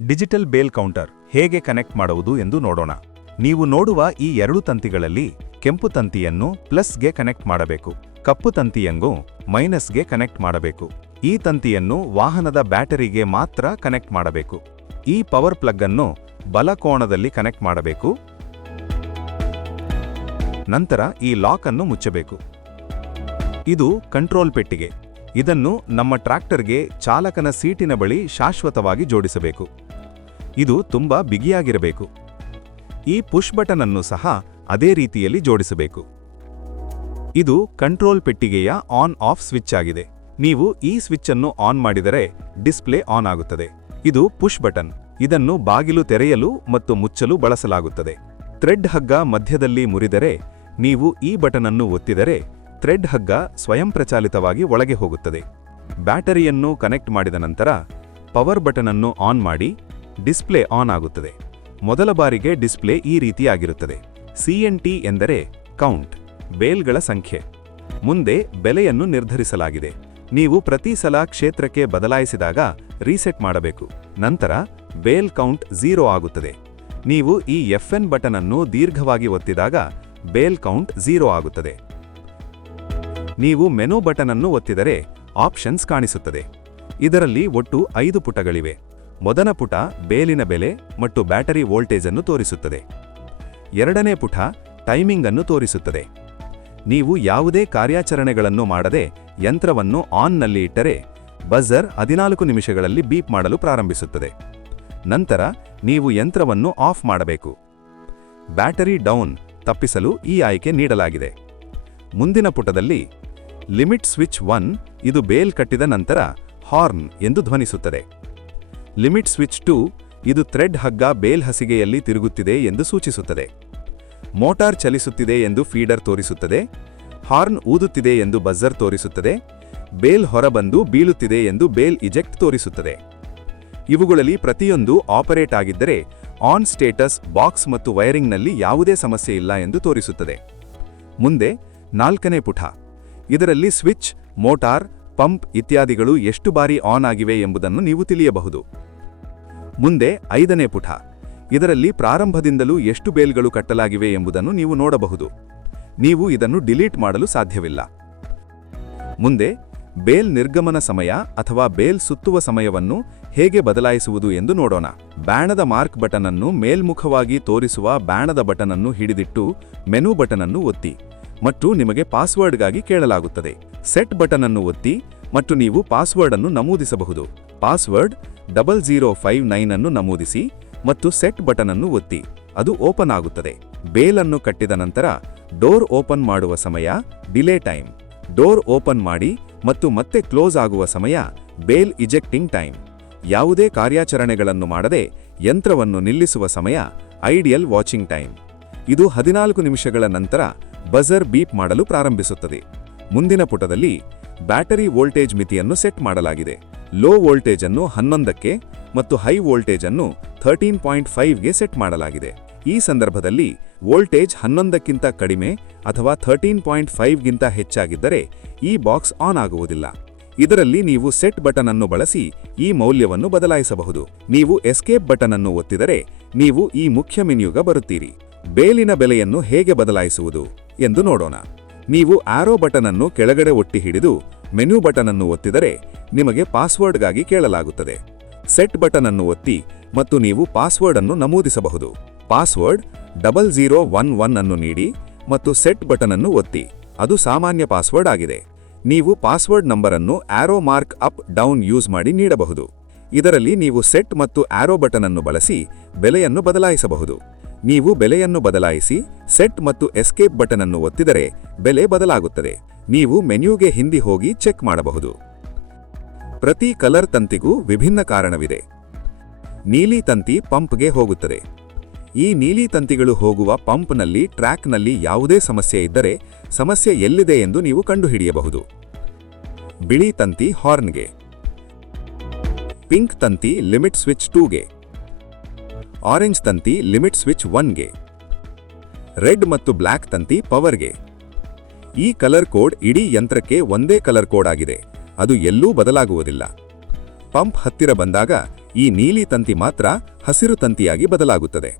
Digital bale counter ಹೇಗೆ connect ಮಾಡುವುದು ಎಂದು ನೋಡೋಣ. ನೀವು ನೋಡುವ ಈ ಎರಡು ತಂತಿಗಳಲ್ಲಿ ಕೆಂಪು ತಂತಿಯನ್ನು ಪ್ಲಸ್ಗೆ ಕನೆಕ್ಟ್ ಮಾಡಬೇಕು, ಕಪ್ಪು ತಂತಿಯನ್ನು ಮೈನಸ್ಗೆ ಕನೆಕ್ಟ್ ಮಾಡಬೇಕು. ಈ ತಂತಿಯನ್ನು ವಾಹನದ ಬ್ಯಾಟರಿಗೆ ಮಾತ್ರ ಕನೆಕ್ಟ್ ಮಾಡಬೇಕು. ಈ ಪವರ್ ಪ್ಲಗ್ ಅನ್ನು ಬಲ ಕೋಣದಲ್ಲಿ ಕನೆಕ್ಟ್ ಮಾಡಬೇಕು. ನಂತರ ಈ ಲಾಕ್ ಅನ್ನು ಮುಚ್ಚಬೇಕು. ಇದು ಕಂಟ್ರೋಲ್ ಪೆಟ್ಟಿಗೆ. ಇದನ್ನು ನಮ್ಮ ಟ್ರ್ಯಾಕ್ಟರ್ಗೆ ಚಾಲಕನ ಸೀಟಿನ ಬಳಿ ಶಾಶ್ವತವಾಗಿ ಜೋಡಿಸಬೇಕು. ಇದು ತುಂಬಾ ಬಿಗಿಯಾಗಿರಬೇಕು. ಈ ಪುಷ್ ಬಟನ್ ಅನ್ನು ಸಹ ಅದೇ ರೀತಿಯಲ್ಲಿ ಜೋಡಿಸಬೇಕು. ಇದು ಕಂಟ್ರೋಲ್ ಪೆಟ್ಟಿಗೆಯ ಆನ್ ಆಫ್ ಸ್ವಿಚ್ ಆಗಿದೆ. ನೀವು ಈ ಸ್ವಿಚ್ ಅನ್ನು ಆನ್ ಮಾಡಿದರೆ ಡಿಸ್ಪ್ಲೇ ಆನ್ ಆಗುತ್ತದೆ. ಇದು ಪುಷ್ ಬಟನ್. ಇದನ್ನು ಬಾಗಿಲು ತೆರೆಯಲು ಮತ್ತು ಮುಚ್ಚಲು ಬಳಸಲಾಗುತ್ತದೆ. ಥ್ರೆಡ್ ಹಗ್ಗ ಮಧ್ಯದಲ್ಲಿ ಮುರಿದರೆ ನೀವು ಈ ಬಟನ್ ಅನ್ನು ಒತ್ತಿದರೆ ಥ್ರೆಡ್ ಹಗ್ಗ ಸ್ವಯಂಪ್ರಚಾಲಿತವಾಗಿ ಒಳಗೆ ಹೋಗುತ್ತದೆ. ಬ್ಯಾಟರಿಯನ್ನು ಕನೆಕ್ಟ್ ಮಾಡಿದ ನಂತರ ಪವರ್ ಬಟನ್ ಅನ್ನು ಆನ್ ಮಾಡಿ ಡಿಸ್ಪ್ಲೇ ಆನ್ ಆಗುತ್ತದೆ. ಮೊದಲ ಬಾರಿಗೆ ಡಿಸ್ಪ್ಲೇ ಈ ರೀತಿಯಾಗಿರುತ್ತದೆ. CNT ಎಂದರೆ ಕೌಂಟ್, ಬೇಲ್ಗಳ ಸಂಖ್ಯೆ. ಮುಂದೆ ಬೆಲೆಯನ್ನು ನಿರ್ಧರಿಸಲಾಗಿದೆ. ನೀವು ಪ್ರತಿ ಸಲ ಕ್ಷೇತ್ರಕ್ಕೆ ಬದಲಾಯಿಸಿದಾಗ ರೀಸೆಟ್ ಮಾಡಬೇಕು. ನಂತರ ಬೇಲ್ ಕೌಂಟ್ 0 ಆಗುತ್ತದೆ. ನೀವು ಈ FN ಬಟನ್ ಅನ್ನು ದೀರ್ಘವಾಗಿ ಒತ್ತಿದಾಗ ಬೇಲ್ ಕೌಂಟ್ 0 ಆಗುತ್ತದೆ. ನೀವು ಮೆನು ಬಟನ್ ಅನ್ನು ಒತ್ತಿದರೆ ಆಪ್ಷನ್ಸ್ ಕಾಣಿಸುತ್ತದೆ. ಇದರಲ್ಲಿ ಒಟ್ಟು 5 ಪುಟಗಳಿವೆ. ಮೊದಲ ಪುಟ ಬೇಲಿನ ಬೆಲೆ ಮತ್ತು ಬ್ಯಾಟರಿ ವೋಲ್ಟೇಜ್ ಅನ್ನು ತೋರಿಸುತ್ತದೆ. ಎರಡನೇ ಪುಟ ಟೈಮಿಂಗ್ ಅನ್ನು ತೋರಿಸುತ್ತದೆ. ನೀವು ಯಾವುದೇ ಕಾರ್ಯಾಚರಣೆಗಳನ್ನು ಮಾಡದೆ ಯಂತ್ರವನ್ನು ಆನ್ನಲ್ಲಿ ಇಟ್ಟರೆ ಬಜರ್ 14 ನಿಮಿಷಗಳಲ್ಲಿ ಬೀಪ್ ಮಾಡಲು ಪ್ರಾರಂಭಿಸುತ್ತದೆ. ನಂತರ ನೀವು ಯಂತ್ರವನ್ನು ಆಫ್ ಮಾಡಬೇಕು. ಬ್ಯಾಟರಿ ಡೌನ್ ತಪ್ಪಿಸಲು ಈ ಆಯ್ಕೆ ನೀಡಲಾಗಿದೆ. ಮುಂದಿನ ಪುಟದಲ್ಲಿ ಲಿಮಿಟ್ ಸ್ವಿಚ್ 1 ಇದು ಬೇಲ್ ಕಟ್ಟಿದ ನಂತರ ಹಾರ್ನ್ ಎಂದು ಧ್ವನಿಸುತ್ತದೆ. ಲಿಮಿಟ್ ಸ್ವಿಚ್ 2 ಇದು ಥ್ರೆಡ್ ಹಗ್ಗ ಬೇಲ್ ಹಸಿಗೆಯಲ್ಲಿ ತಿರುಗುತ್ತಿದೆ ಎಂದು ಸೂಚಿಸುತ್ತದೆ. ಮೋಟಾರ್ ಚಲಿಸುತ್ತಿದೆ ಎಂದು ಫೀಡರ್ ತೋರಿಸುತ್ತದೆ. ಹಾರ್ನ್ ಊದುತ್ತಿದೆ ಎಂದು ಬಜರ್ ತೋರಿಸುತ್ತದೆ. ಬೇಲ್ ಹೊರಬಂದು ಬೀಳುತ್ತಿದೆ ಎಂದು ಬೇಲ್ ಇಜೆಕ್ಟ್ ತೋರಿಸುತ್ತದೆ. ಇವುಗಳಲ್ಲಿ ಪ್ರತಿಯೊಂದು ಆಪರೇಟ್ ಆಗಿದ್ದರೆ ಆನ್ ಸ್ಟೇಟಸ್ ಬಾಕ್ಸ್ ಮತ್ತು ವೈರಿಂಗ್ನಲ್ಲಿ ಯಾವುದೇ ಸಮಸ್ಯೆ ಇಲ್ಲ ಎಂದು ತೋರಿಸುತ್ತದೆ. ಮುಂದೆ 4ನೇ ಪುಟ. ಇದರಲ್ಲಿ ಸ್ವಿಚ್, ಮೋಟಾರ್, ಪಂಪ್ ಇತ್ಯಾದಿಗಳು ಎಷ್ಟು ಬಾರಿ ಆನ್ ಆಗಿವೆ ಎಂಬುದನ್ನು ನೀವು ತಿಳಿಯಬಹುದು. ಮುಂದೆ 5ನೇ ಪುಟ. ಇದರಲ್ಲಿ ಪ್ರಾರಂಭದಿಂದಲೂ ಎಷ್ಟು ಬೇಲ್ಗಳು ಕಟ್ಟಲಾಗಿವೆ ಎಂಬುದನ್ನು ನೀವು ನೋಡಬಹುದು. ನೀವು ಇದನ್ನು ಡಿಲೀಟ್ ಮಾಡಲು ಸಾಧ್ಯವಿಲ್ಲ. ಮುಂದೆ ಬೇಲ್ ನಿರ್ಗಮನ ಸಮಯ ಅಥವಾ ಬೇಲ್ ಸುತ್ತುವ ಸಮಯವನ್ನು ಹೇಗೆ ಬದಲಾಯಿಸುವುದು ಎಂದು ನೋಡೋಣ. ಬಾಣದ ಮಾರ್ಕ್ ಬಟನ್ ಅನ್ನು ಮೇಲ್ಮುಖವಾಗಿ ತೋರಿಸುವ ಬಾಣದ ಬಟನ್ ಅನ್ನು ಹಿಡಿದಿಟ್ಟು ಮೆನು ಬಟನ್ ಅನ್ನು ಒತ್ತಿ ಮತ್ತು ನಿಮಗೆ ಪಾಸ್ವರ್ಡ್ಗಾಗಿ ಕೇಳಲಾಗುತ್ತದೆ. ಸೆಟ್ ಬಟನ್ ಅನ್ನು ಒತ್ತಿ ಮತ್ತು ನೀವು ಪಾಸ್ವರ್ಡ್ ಅನ್ನು ನಮೂದಿಸಬಹುದು. ಪಾಸ್ವರ್ಡ್ 0059 ಅನ್ನು ನಮೂದಿಸಿ ಮತ್ತು ಸೆಟ್ ಬಟನ್ ಅನ್ನು ಒತ್ತಿ. ಅದು ಓಪನ್ ಆಗುತ್ತದೆ. ಬೇಲ್ ಅನ್ನು ಕಟ್ಟಿದ ನಂತರ ಡೋರ್ ಓಪನ್ ಮಾಡುವ ಸಮಯ ಡಿಲೇ ಟೈಮ್. ಡೋರ್ ಓಪನ್ ಮಾಡಿ ಮತ್ತು ಮತ್ತೆ ಕ್ಲೋಸ್ ಆಗುವ ಸಮಯ ಬೇಲ್ ಇಜೆಕ್ಟಿಂಗ್ ಟೈಮ್. ಯಾವುದೇ ಕಾರ್ಯಾಚರಣೆಗಳನ್ನು ಮಾಡದೆ ಯಂತ್ರವನ್ನು ನಿಲ್ಲಿಸುವ ಸಮಯ ಐಡಿಯಲ್ ವಾಚಿಂಗ್ ಟೈಮ್. ಇದು 14 ನಿಮಿಷಗಳ ನಂತರ ಬಜರ್ ಬೀಪ್ ಮಾಡಲು ಪ್ರಾರಂಭಿಸುತ್ತದೆ. ಮುಂದಿನ ಪುಟದಲ್ಲಿ ಬ್ಯಾಟರಿ ವೋಲ್ಟೇಜ್ ಮಿತಿಯನ್ನು ಸೆಟ್ ಮಾಡಲಾಗಿದೆ. ಲೋ ವೋಲ್ಟೇಜ್ ಅನ್ನು 11ಕ್ಕೆ ಮತ್ತು ಹೈ ವೋಲ್ಟೇಜ್ ಅನ್ನು 13.5ಗೆ ಸೆಟ್ ಮಾಡಲಾಗಿದೆ. ಈ ಸಂದರ್ಭದಲ್ಲಿ ವೋಲ್ಟೇಜ್ 11ಕ್ಕಿಂತ ಕಡಿಮೆ ಅಥವಾ 13.5ಗಿಂತ ಹೆಚ್ಚಾಗಿದ್ದರೆ ಈ ಬಾಕ್ಸ್ ಆನ್ ಆಗುವುದಿಲ್ಲ. ಇದರಲ್ಲಿ ನೀವು ಸೆಟ್ ಬಟನ್ ಅನ್ನು ಬಳಸಿ ಈ ಮೌಲ್ಯವನ್ನು ಬದಲಾಯಿಸಬಹುದು. ನೀವು ಎಸ್ಕೇಪ್ ಬಟನ್ ಅನ್ನು ಒತ್ತಿದರೆ ನೀವು ಈ ಮುಖ್ಯ ಮೆನ್ಯುಗೆ ಬರುತ್ತೀರಿ. ಬೇಲಿನ ಬೆಲೆಯನ್ನು ಹೇಗೆ ಬದಲಾಯಿಸುವುದು ಎಂದು ನೋಡೋಣ. ನೀವು ಆರೋ ಬಟನ್ ಅನ್ನು ಕೆಳಗಡೆ ಒತ್ತಿ ಹಿಡಿದು ಮೆನು ಬಟನ್ ಅನ್ನು ಒತ್ತಿದರೆ ನಿಮಗೆ ಪಾಸ್ವರ್ಡ್ಗಾಗಿ ಕೇಳಲಾಗುತ್ತದೆ. ಸೆಟ್ ಬಟನ್ ಅನ್ನು ಒತ್ತಿ ಮತ್ತು ನೀವು ಪಾಸ್ವರ್ಡ್ ಅನ್ನು ನಮೂದಿಸಬಹುದು. ಪಾಸ್ವರ್ಡ್ 0011 ಅನ್ನು ನೀಡಿ ಮತ್ತು ಸೆಟ್ ಬಟನ್ ಅನ್ನು ಒತ್ತಿ. ಅದು ಸಾಮಾನ್ಯ ಪಾಸ್ವರ್ಡ್ ಆಗಿದೆ. ನೀವು ಪಾಸ್ವರ್ಡ್ ನಂಬರ್ ಅನ್ನು arrow mark up down use ಮಾಡಿ ನೀಡಬಹುದು. ಇದರಲ್ಲಿ ನೀವು ಸೆಟ್ ಮತ್ತು ಆರೋ ಬಟನ್ ಅನ್ನು ಬಳಸಿ ಬೆಲೆಯನ್ನು ಬದಲಾಯಿಸಬಹುದು. ನೀವು ಬೆಲೆಯನ್ನು ಬದಲಾಯಿಸಿ ಸೆಟ್ ಮತ್ತು ಎಸ್ಕೇಪ್ ಬಟನ್ ಅನ್ನು ಒತ್ತಿದರೆ ಬೆಲೆ ಬದಲಾಗುತ್ತದೆ. ನೀವು ಮೆನ್ಯುಗೆ ಹಿಂದೆ ಹೋಗಿ ಚೆಕ್ ಮಾಡಬಹುದು. ಪ್ರತಿ ಕಲರ್ ತಂತಿಗೂ ವಿಭಿನ್ನ ಕಾರಣವಿದೆ. ನೀಲಿ ತಂತಿ ಪಂಪ್ಗೆ ಹೋಗುತ್ತದೆ. ಈ ನೀಲಿ ತಂತಿಗಳು ಹೋಗುವ ಪಂಪ್ನಲ್ಲಿ ಟ್ರ್ಯಾಕ್ನಲ್ಲಿ ಯಾವುದೇ ಸಮಸ್ಯೆ ಇದ್ದರೆ ಸಮಸ್ಯೆ ಎಲ್ಲಿದೆ ಎಂದು ನೀವು ಕಂಡುಹಿಡಿಯಬಹುದು. ಬಿಳಿ ತಂತಿ ಹಾರ್ನ್ಗೆ. ಪಿಂಕ್ ತಂತಿ ಲಿಮಿಟ್ ಸ್ವಿಚ್ 2ಗೆ. ಆರೆಂಜ್ ತಂತಿ ಲಿಮಿಟ್ ಸ್ವಿಚ್ 1ಗೆ. ರೆಡ್ ಮತ್ತು ಬ್ಲ್ಯಾಕ್ ತಂತಿ ಪವರ್ಗೆ. ಈ ಕಲರ್ ಕೋಡ್ ಇಡೀ ಯಂತ್ರಕ್ಕೆ ಒಂದೇ ಕಲರ್ ಕೋಡ್ ಆಗಿದೆ. ಅದು ಎಲ್ಲೂ ಬದಲಾಗುವುದಿಲ್ಲ. ಪಂಪ್ ಹತ್ತಿರ ಬಂದಾಗ ಈ ನೀಲಿ ತಂತಿ ಮಾತ್ರ ಹಸಿರು ತಂತಿಯಾಗಿ ಬದಲಾಗುತ್ತದೆ